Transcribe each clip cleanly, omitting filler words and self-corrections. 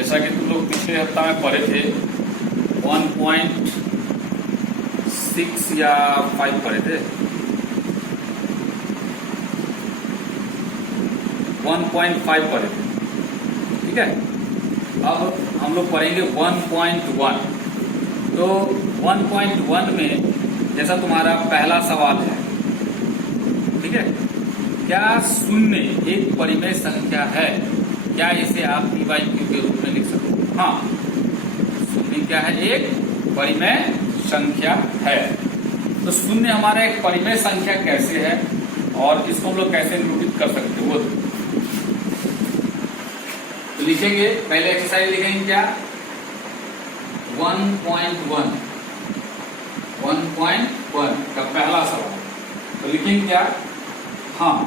जैसा कि तुम लोग पिछले हफ्ता में पढ़े थे 1.6 या 5 पढ़े थे, 1.5 पढ़े थे। ठीक है, अब हम लोग पढ़ेंगे 1.1। तो 1.1 में जैसा तुम्हारा पहला सवाल है, ठीक है, क्या शून्य एक परिमेय संख्या है? क्या इसे आप पी बाई क्यू के रूप में लिख सकते हो? हाँ, शून्य क्या है? एक परिमेय संख्या है। तो शून्य हमारा एक परिमेय संख्या कैसे है और इसको हम लोग कैसे निरूपित कर सकते हो? तो लिखेंगे, पहले एक्सरसाइज लिखेंगे क्या? 1.1 का पहला सवाल। तो लिखेंगे क्या? हाँ,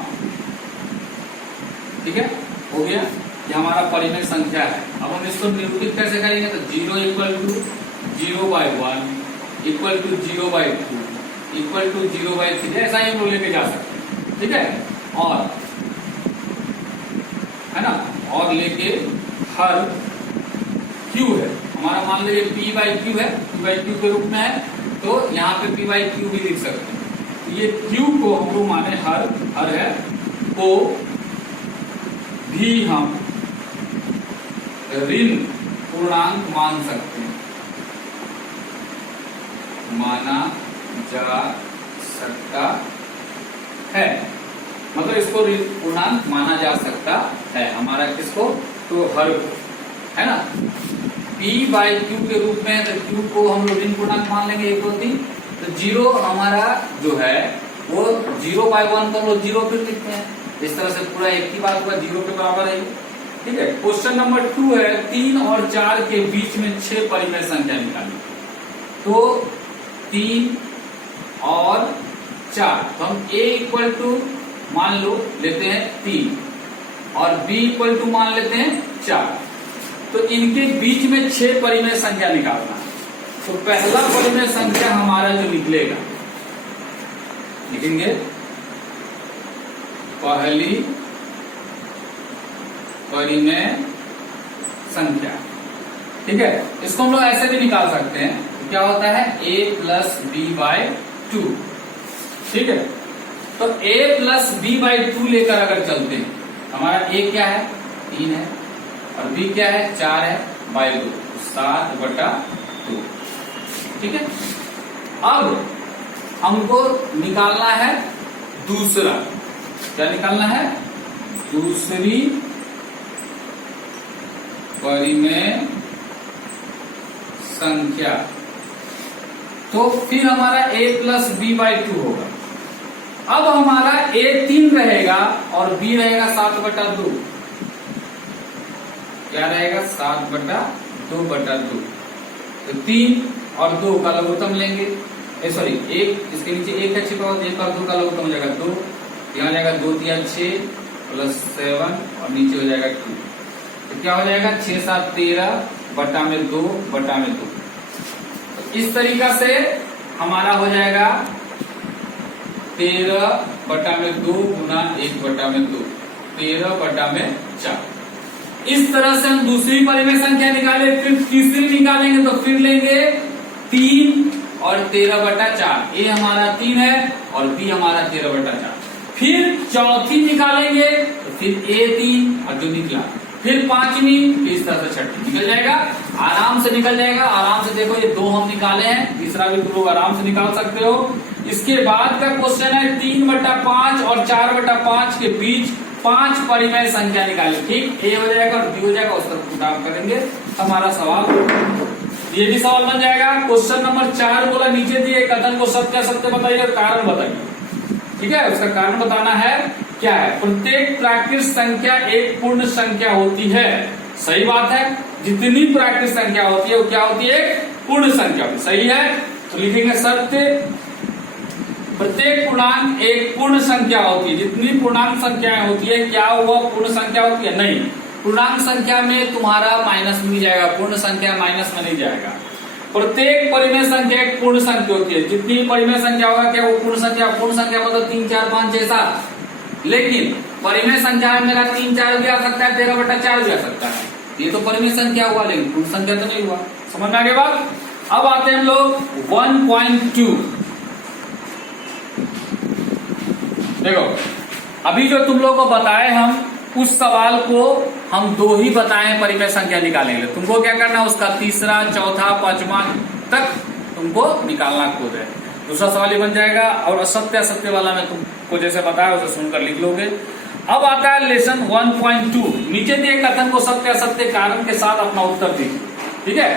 ठीक है, हो गया। ये हमारा परिमेय संख्या है। अब हम इसको निरूपित कैसे करेंगे? तो 0 equal to 0/1 equal to 0/2 equal to 0/3, ऐसा ही हम लोग लेके जा सकते हैं। ठीक है, और है ना, और लेके हर क्यू है हमारा, मान लीजिए पी बाई क्यू है, पी बाई क्यू के रूप में है, तो यहाँ पे पी बाई क्यू भी लिख सकते हैं। ये क्यू को हम लोग माने हर है, को भी हम ऋण पूर्णांक मान सकते हैं, माना जा सकता है। मतलब इसको ऋण पूर्णांक माना जा सकता है हमारा, किसको? तो हर को, है ना। P बाई क्यू के रूप में, तो क्यू को हम लोग ऋण पूर्णांक मान लेंगे 1 2 3। तो 0 हमारा जो है वो 0/1 को हम लोग 0 फिर लिखते हैं। इस तरह से पूरा एक ही बात हुआ, 0 के बराबर है। ठीक है, क्वेश्चन नंबर 2 है 3 और 4 के बीच में 6 परिमेय संख्या निकाली। तो 3 और 4, तो हम A इक्वल टू मान लो लेते हैं 3 और B इक्वल टू मान लेते हैं 4। तो इनके बीच में 6 परिमेय संख्या निकालना है। तो पहला परिमेय संख्या हमारा जो निकलेगा, लिखेंगे पहली परिमेय संख्या। ठीक है, इसको हम लोग ऐसे भी निकाल सकते हैं। क्या होता है? A plus B by 2। ठीक है, तो A प्लस B बाई 2 लेकर अगर चलते हैं, हमारा A क्या है? 3 है, और B क्या है? 4 है, बाई 2 7/2। ठीक है, अब हमको निकालना है दूसरा। क्या निकालना है? दूसरी परिमेय संख्या। तो फिर हमारा A प्लस B बाई 2 होगा। अब हमारा A 3 रहेगा और B रहेगा 7/2। क्या रहेगा? 7/2/2। तो 3 और 2 का लघुत्तम लेंगे, सॉरी 1, इसके नीचे 1 का छिपा हुआ, 1 और 2 का लघुत्तम हो जाएगा 2। यहाँ जाएगा 2 3 6 प्लस 7 और नीचे हो जाएगा 2। तो क्या हो जाएगा? 6 7 13/2/2। तो इस तरीका से हमारा हो जाएगा 13/2 गुना 1/2, 13/4। इस तरह से हम दूसरी परिमेय संख्या निकाले, फिर तीसरी निकालेंगे, तो फिर लेंगे 3 और 13/4। A हमारा 3 है और B हमारा 13/4। फिर चौथी निकालेंगे, तो फिर A 3 और जो निकला, फिर पांचवी, इस तरह से छठी निकल जाएगा, आराम से निकल जाएगा। आराम से देखो, ये 2 हम निकाले हैं, तीसरा भी तुम लोग आराम से निकाल सकते हो। इसके बाद का क्वेश्चन है 3/5 और 4/5 के बीच 5 परिमेय संख्या निकाली। ठीक, A हो जाएगा और B हो जाएगा, उस तरफ काम करेंगे। हमारा सवाल ये भी सवाल बन जाएगा। क्वेश्चन नंबर 4 बोला नीचे दिए कथन को सत्य असत्य बताइए, कारण बताइए। ठीक है, उसका कारण बताना है। क्या है? प्रत्येक प्राकृत संख्या एक पूर्ण संख्या होती है। सही बात है, जितनी प्राकृत संख्या होती है वो क्या होती है? एक पूर्ण संख्या होती है। सही है, तो लिखेंगे सत्य। प्रत्येक पूर्णांक एक पूर्ण संख्या होती है। जितनी पूर्णांक संख्याएं होती है, क्या वो पूर्ण संख्या होती है? नहीं, पूर्णांक संख्या में तुम्हारा माइनस में नहीं जाएगा, पूर्ण संख्या माइनस में नहीं जाएगा। प्रत्येक परिमेय संख्या एक पूर्ण संख्या होती है। जितनी परिमेय संख्या होगा क्या वो पूर्ण संख्या? पूर्ण संख्या मतलब 3 4 5 6 7। लेकिन परिमेय संख्या में मेरा 3 4 भी आ सकता है, 13/4 भी आ सकता है। ये तो परिमेय संख्या हुआ, लेकिन पूर्ण संख्या तो नहीं हुआ। समझ में आगे बात। अब आते हैं हम लोग 1.2। देखो अभी जो तुम लोग को बताए हम, उस सवाल को हम 2 ही बताए परिमेय संख्या निकालने के लिए। तुमको क्या करना है, उसका तीसरा, चौथा, पांचवा तक तुमको निकालना खुद है। दूसरा सवाल ही बन जाएगा, और असत्य असत्य वाला मैं तुमको जैसे बताया उसे सुनकर लिख लोगे। अब आता है लेसन 1.2। नीचे दिए कथन को सत्य असत्य कारण के साथ अपना उत्तर दीजिए। ठीक है,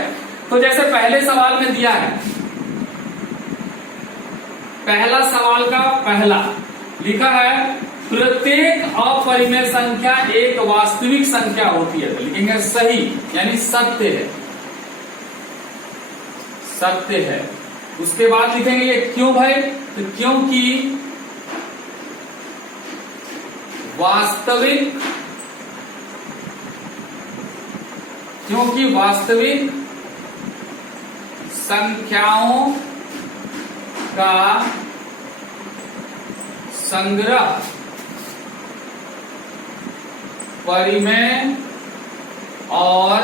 तो जैसे पहले सवाल में दिया है, पहला सवाल का पहला लिखा है प्रत्येक अपरिमेय संख्या एक वास्तविक संख्या होती है, तो लिखेंगे सही, यानी सत्य है, सत्य है। उसके बाद लिखेंगे ये क्यों भाई, तो क्योंकि वास्तविक संख्याओं का संग्रह परिमेय और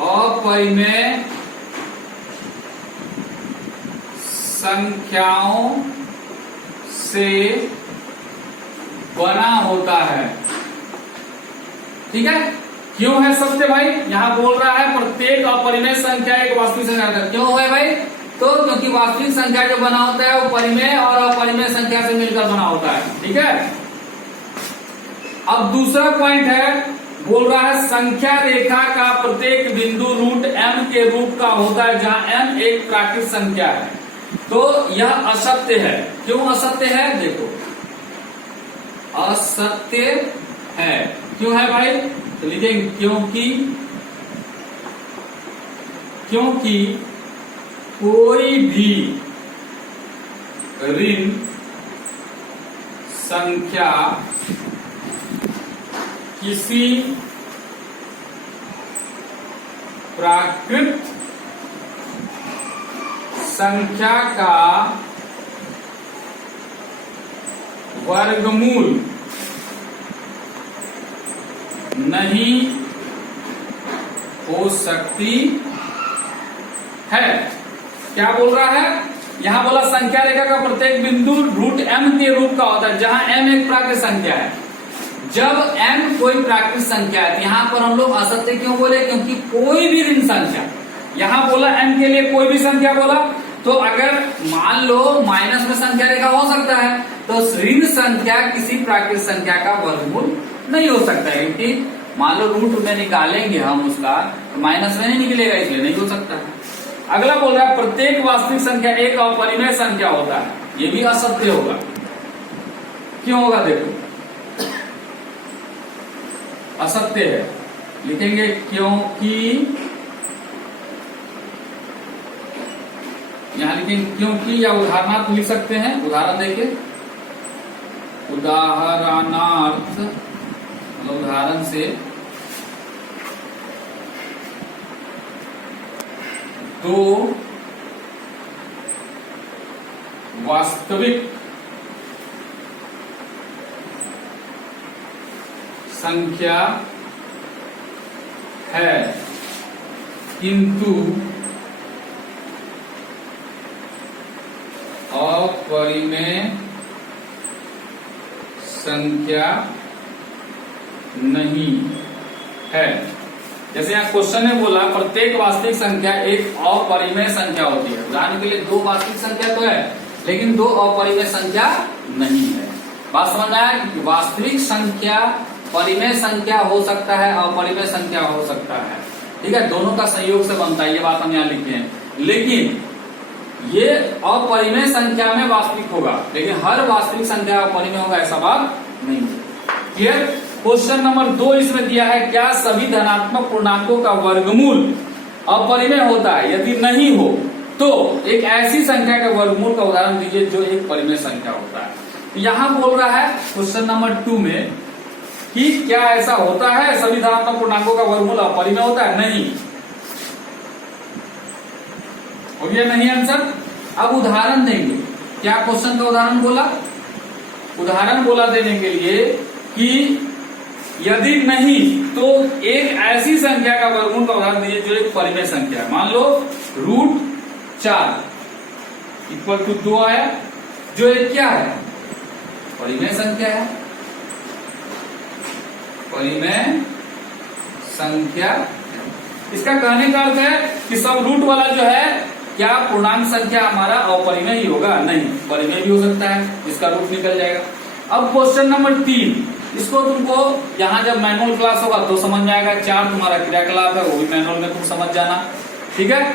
अपरिमेय संख्याओं से बना होता है। ठीक है, क्यों है सत्य भाई, यहां बोल रहा है प्रत्येक अपरिमेय संख्या एक वास्तविक संख्या है। क्यों है भाई, तो क्योंकि वास्तविक संख्या जो बना होता है वो परिमेय और अपरिमेय संख्या से मिलकर बना होता है। ठीक है, अब दूसरा पॉइंट है, बोल रहा है संख्या रेखा का प्रत्येक बिंदु रूट m के रूप का होता है, जहां m एक प्राकृत संख्या है। तो यह असत्य है। क्यों असत्य है, देखो असत्य है। क्यों है भाई, तो लिखेंगे क्योंकि कोई भी ऋण संख्या किसी प्राकृत संख्या का वर्गमूल नहीं हो सकती है। क्या बोल रहा है, यहां बोला संख्या रेखा का प्रत्येक बिंदु रूट m के रूप का होता है, जहां m एक प्राकृत संख्या है। जब m कोई प्राकृत संख्या है, यहां पर हम लोग असत्य क्यों बोले, क्योंकि कोई भी ऋण संख्या, यहां बोला m के लिए कोई भी संख्या बोला, तो अगर मान लो माइनस में संख्या रेखा हो सकता है, तो ऋण संख्या किसी प्राकृत संख्या का वर्गमूल नहीं हो सकता है, क्योंकि मान लो रूट में निकालेंगे हम उसका, तो माइनस में नहीं निकलेगा, इसलिए नहीं हो सकता है। अगला बोल रहा है प्रत्येक वास्तविक संख्या एक अपरिमेय संख्या होता है, ये भी असत्य होगा। क्यों होगा, देखो असत्य है, लिखेंगे क्योंकि, यहां लिखेंगे क्योंकि, या उदाहरणार्थ लिख सकते हैं, उदाहरण देखिए, उदाहरणार्थ मतलब उदाहरण से, दो वास्तविक संख्या है, किंतु अपरिमेय संख्या नहीं है। जैसे यहाँ क्वेश्चन ने बोला प्रत्येक वास्तविक संख्या एक अपरिमेय संख्या होती है। उदाहरण के लिए दो वास्तविक संख्या तो है, लेकिन दो अपरिमेय संख्या नहीं है। बात समझ आया कि वास्तविक संख्या परिमेय संख्या हो सकता है, अपरिमेय संख्या हो सकता है। ठीक है, दोनों का संयोग से बनता है, ये बात हम यहाँ लिखे हैं। लेकिन ये अपरिमेय संख्या में वास्तविक होगा, लेकिन हर वास्तविक संख्या अपरिमेय होगा ऐसा बात नहीं है। क्लियर। क्वेश्चन नंबर 2 इसमें दिया है, क्या सभी धनात्मक पूर्णांकों का वर्गमूल अपरिमेय होता है? यदि नहीं हो तो एक ऐसी संख्या के वर्गमूल का उदाहरण दीजिए जो एक परिमेय संख्या होता है। यहां बोल रहा है क्वेश्चन नंबर 2 में कि क्या ऐसा होता है, सभी धनात्मक पूर्णांकों का वर्गमूल अपरिमेय होता है? नहीं हो गया, नहीं आंसर। अब उदाहरण देंगे। क्या क्वेश्चन का उदाहरण बोला? उदाहरण बोला देने के लिए कि यदि नहीं तो एक ऐसी संख्या का वर्गमूल का उदाहरण दीजिए जो एक परिमेय संख्या है। मान लो √4 इक्वल टू 2 आया, जो एक क्या है, परिमेय संख्या है। परिमेय संख्या, इसका कहने का अर्थ है कि सब रूट वाला जो है क्या पूर्णांक संख्या हमारा अपरिमेय ही होगा? नहीं, परिमेय भी हो सकता है, इसका रूट निकल जाएगा। अब क्वेश्चन नंबर 3, इसको तुमको यहाँ जब मैनुअल क्लास होगा तो समझ में आएगा। 4 तुम्हारा क्रियाकलाप है, वो भी मैनुअल में तुम समझ जाना, ठीक है।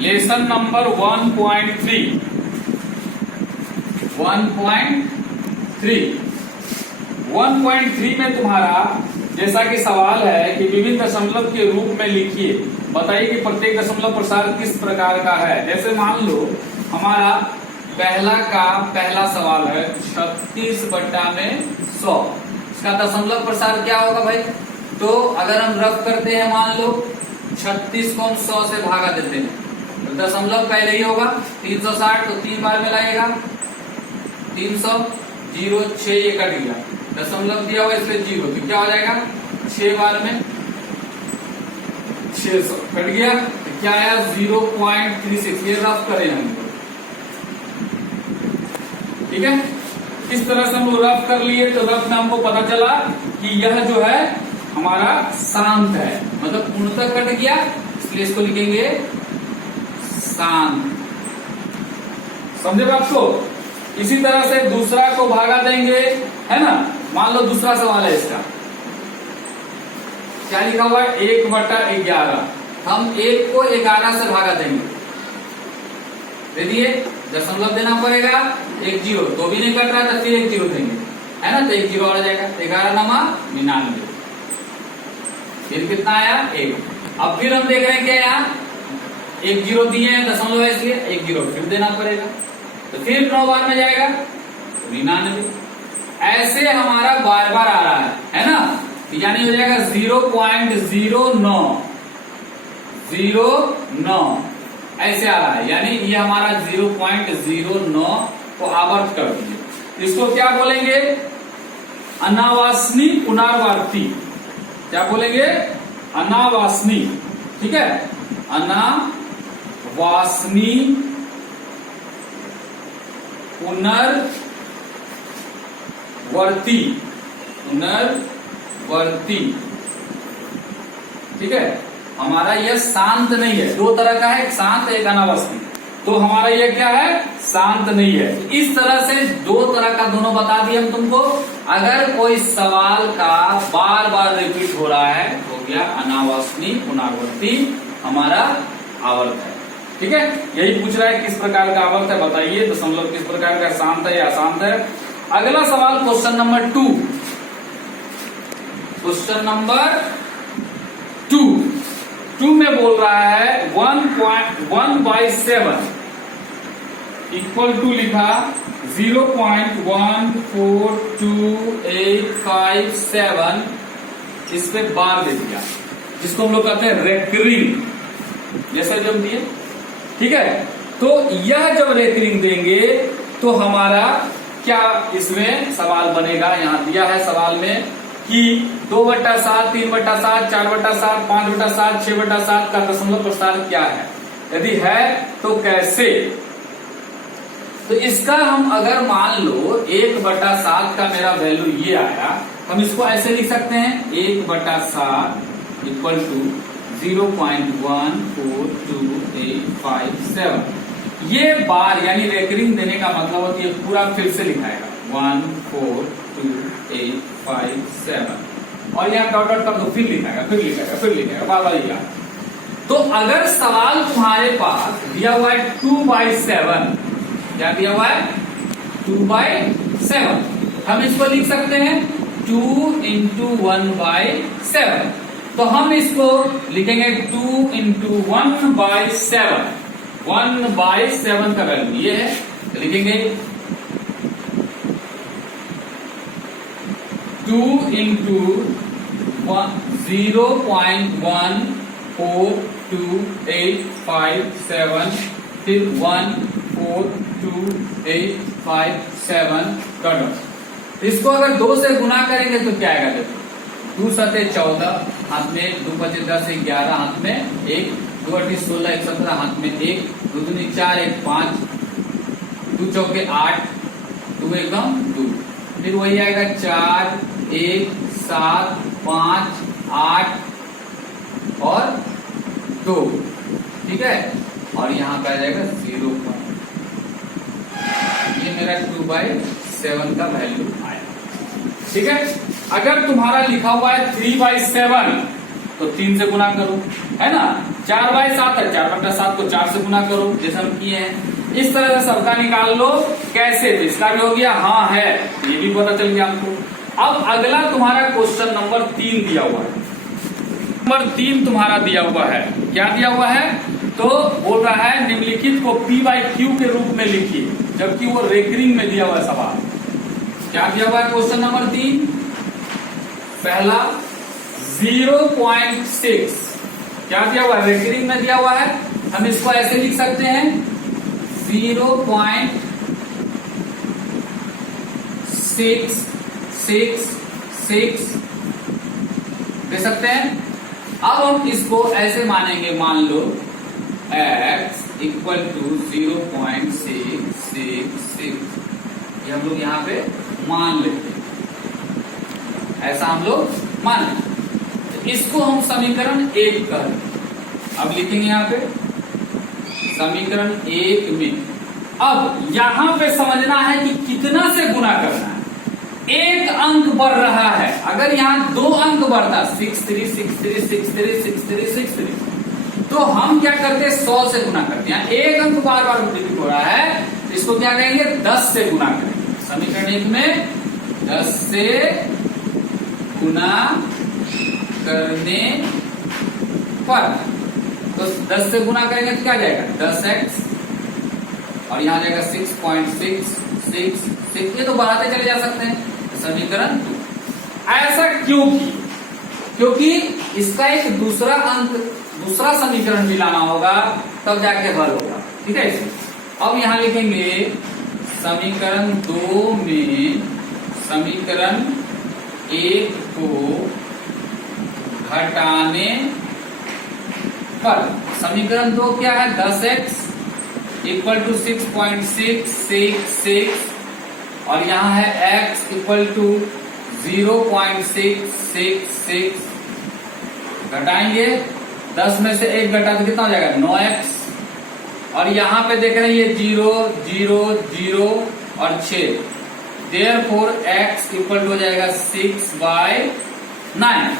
लेसन नंबर 1.3 1.3 में तुम्हारा जैसा कि सवाल है कि विभिन्न दशमलव के रूप में लिखिए, बताइए कि प्रत्येक दशमलव प्रसार किस प्रकार का है। जैसे मान लो हमारा पहला सवाल है 36/100, इसका दशमलव प्रसार क्या होगा भाई? तो अगर हम रफ करते हैं, मान लो 36 को हम 100 से भागा देते हैं तो दशमलव पहले ही होगा 360, तो 3 बार में लगेगा 300, 0 6 ये कट गया, दशमलव दिया हुआ इसलिए 0, तो क्या हो जाएगा 6 बार में 600 कट गया, तो क्या आया 0.36। ये रफ करें हम, ठीक है। इस तरह से हम रफ कर लिए, तो रफ में हमको पता चला कि यह जो है हमारा शांत है, मतलब पूर्णतः कट गया, इसलिए इसको लिखेंगे शांत। समझे बात को? इसी तरह से दूसरा को भागा देंगे, है ना। मान लो दूसरा सवाल है, इसका क्या लिखा हुआ है 1/11, हम 1 को 11 से भागा देंगे, दे दिए, दशमलव देना पड़ेगा 1 0, तो भी नहीं कट रहा तो फिर 1 0 देंगे, है ना, तो 1 0 आ जाएगा, 11×99, फिर कितना आया 1। अब फिर हम देख रहे हैं क्या यहाँ 1 0 दिए हैं, दशमलव है इसलिए 1 0 फिर देना पड़ेगा, तो फिर 9 बार में जाएगा 99। ऐसे हमारा बार बार आ रहा है ना, तो यानी हो जाएगा 0.09 ऐसे आ रहा है, यानी ये हमारा 0.09 को आवर्त कर दीजिए। इसको क्या बोलेंगे? अनावासनी पुनरावर्ती। क्या बोलेंगे? अनावासनी, ठीक है, अनावासनी पुनर्वर्ती, ठीक है। हमारा यह शांत नहीं है, 2 तरह का है, एक शांत एक अनावश्यक, तो हमारा यह क्या है? शांत नहीं है। इस तरह से 2 तरह का दोनों बता दिए हम तुमको। अगर कोई सवाल का बार बार रिपीट हो रहा है तो क्या अनावश्यक पुनरावर्ती हमारा आवर्त है, ठीक है। यही पूछ रहा है किस प्रकार का आवर्त है, बताइए दशमलव किस प्रकार का, शांत है या अशांत है। अगला सवाल क्वेश्चन नंबर 2, क्वेश्चन नंबर 2 में बोल रहा है 1/7 इक्वल टू लिखा 0.142857, इस पे बार दे दिया, जिसको हम लोग कहते हैं रेकरिंग, जैसा जब दिए, ठीक है। तो यह जब रेकरिंग देंगे तो हमारा क्या इसमें सवाल बनेगा? यहां दिया है सवाल में कि 2/7, 3/7, 4/7, 5/7, 6/7 का दशमलव प्रसार क्या है, यदि है तो कैसे? तो इसका हम अगर मान लो 1/7 का मेरा वैल्यू ये आया, हम इसको ऐसे लिख सकते हैं 1/7 इक्वल टू 0.142857। ये बार यानी रेकरिंग देने का मतलब होती है पूरा फिर से लिखाएगा 1428557 और यहाँ डॉट डॉट कर दो, फिर लिखाएगा बार बार लिखा। तो अगर सवाल तुम्हारे पास दिया हुआ है 2/7, क्या दिया हुआ है 2/7, हम इसको लिख सकते हैं 2 × 1/7, तो हम इसको लिखेंगे 2 × 1/7, 1/7 का वैल्यू ये है, तो लिखेंगे 2 × 0.142857 फिर 14285 का डॉट, तो इसको अगर 2 से गुना करेंगे तो क्या आएगा? देखो 2 सते 14 हाथ में, 2 पचे 10, 1 11 हाथ में, 1 2 8 16, 1 17 हाथ में, 1 2 दूनी 4, 1 5, 2 चौके 8, 2 एकम 2, फिर वही आएगा 4 1 7 5 8 और 2, ठीक है। और यहाँ पे आ जाएगा 0, ये मेरा 2/7 का वैल्यू आया, ठीक है। अगर तुम्हारा लिखा हुआ है 3/7 तो 3 से गुना करो, है ना। 4/7 है, 4/7 को 4 से गुना करो, जैसे हम किए हैं। इस तरह से सबका निकाल लो। कैसे? तो इसका भी हो गया, हाँ है, ये भी पता चल गया हमको। अब अगला तुम्हारा क्वेश्चन नंबर 3 दिया हुआ है। नंबर 3 तुम्हारा दिया हुआ है, क्या दिया हुआ है? तो बोल रहा है निम्नलिखित को P/Q के रूप में लिखिए, जबकि वो रेकरिंग में दिया हुआ सवाल। क्या दिया हुआ है क्वेश्चन नंबर 3? पहला 0.6 क्या दिया हुआ है? रेकरिंग में दिया हुआ है। हम इसको ऐसे लिख सकते हैं 0.666 दे सकते हैं। अब हम इसको ऐसे मानेंगे, मान लो x इक्वल टू 0.666, ये हम लोग यहाँ पे मान लेते हैं, ऐसा हम लोग मान लेते। इसको हम समीकरण 1 कर, अब लिखेंगे यहाँ पे समीकरण 1 में। अब यहां पे समझना है कि कितना से गुना करना है। एक अंक बढ़ रहा है, अगर यहाँ 2 अंक बढ़ता 63 63 63 63 63, तो हम क्या करते हैं 100 से गुना करते हैं। एक अंक बार बार रिपीट हो रहा है, इसको क्या करेंगे 10 से गुना करेंगे। समीकरण 1 में 10 से गुना करने पर, तो 10 से गुना करेंगे तो क्या जाएगा 10x, और यहाँ जाएगा 6.666, ये तो बढ़ाते चले जा सकते हैं। समीकरण 2 ऐसा क्यों की? क्योंकि इसका एक दूसरा अंक, दूसरा समीकरण भी लाना होगा, तब जाके हल होगा, ठीक है। अब यहां लिखेंगे समीकरण 2 में समीकरण 1 को घटाने पर, समीकरण 2 क्या है 10x इक्वल टू 6.666, और यहाँ है x इक्वल टू 0.666, घटाएंगे 10 में से 1 घटा तो कितना हो जाएगा 9x, और यहाँ पे देख रहे हैं ये 0 0 0 और 6, देयरफॉर x इक्वल टू हो जाएगा 6/9।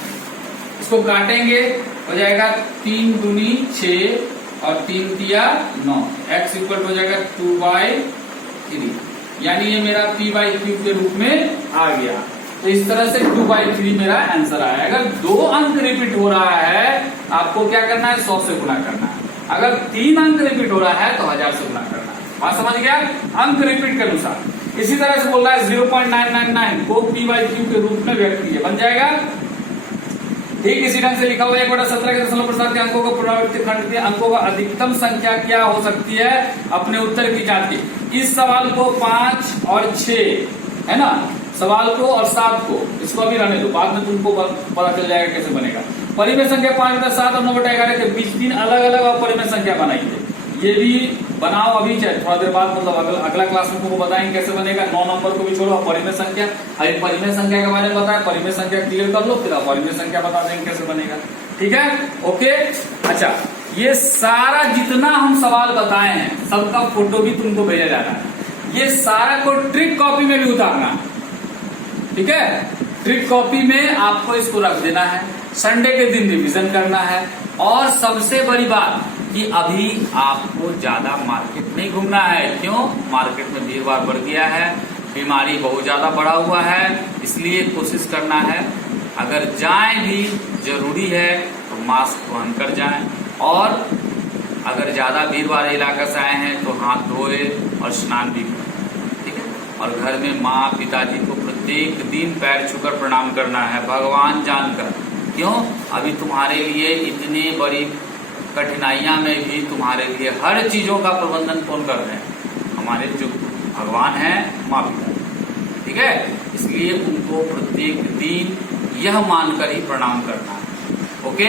इसको काटेंगे हो जाएगा 3 दूनी 6 और 3 तिया 9, x इक्वल टू हो जाएगा 2/3, यानी ये मेरा P/Q के रूप में आ गया। तो इस तरह से 2/3 मेरा आंसर आया। अगर 2 अंक रिपीट हो रहा है, आपको क्या करना है 100 से गुना करना है। अगर 3 अंक रिपीट हो रहा है तो 1000 से गुना करना है। बात समझ गया? अंक रिपीट के अनुसार। इसी तरह से बोल रहा है 0.999 को P/Q के रूप में व्यक्त कीजिए, बन जाएगा। ठीक इसी ढंग से लिखा हुआ 1/17 के दशमलव प्रसाद के अंकों को पुनरावृत्ति खंड के अंकों का अधिकतम संख्या क्या हो सकती है, अपने उत्तर की जांच की। इस सवाल को 5 और 6 है ना, सवाल को और 7 को, इसको अभी रहने दो, बाद में तुमको पता चल जाएगा कैसे बनेगा। परिमेय संख्या 5/7 और 9/11 के बीच 3 अलग अलग परिमेय संख्या बनाइए। ये भी बनाओ अभी, चाहे थोड़ा देर बाद, मतलब अगला क्लास में तुमको बताएंगे कैसे बनेगा। 9 नंबर को भी छोड़ो, परिमेय संख्या, अभी परिमेय संख्या के बारे में बताया, परिमेय संख्या क्लियर कर लो, फिर परिमेय संख्या बता देंगे कैसे बनेगा, ठीक है। ओके, अच्छा, ये सारा जितना हम सवाल बताए हैं सबका फोटो भी तुमको भेजा जा रहा है। ये सारा को ट्रिक कॉपी में भी उतारना, ठीक है। ट्रिक कॉपी में आपको इसको रख देना है, संडे के दिन रिवीजन करना है। और सबसे बड़ी बात कि अभी आपको ज्यादा मार्केट नहीं घूमना है। क्यों? मार्केट में भीड़ भाड़ बढ़ गया है, बीमारी बहुत ज्यादा बढ़ा हुआ है, इसलिए कोशिश करना है अगर जाएं भी जरूरी है तो मास्क पहन कर जाएं, और अगर ज्यादा भीड़ वाले इलाके से आए हैं तो हाथ धोए और स्नान भी करें, ठीक है। और घर में माँ पिताजी को प्रत्येक दिन पैर छूकर प्रणाम करना है, भगवान जानकर। क्यों? अभी तुम्हारे लिए इतनी बड़ी कठिनाइयां में भी तुम्हारे लिए हर चीजों का प्रबंधन कौन कर रहे हैं? हमारे जो भगवान है, माँ पिता, ठीक है। इसलिए इसलिए उनको प्रत्येक दिन यह मानकर ही प्रणाम करना है। ओके।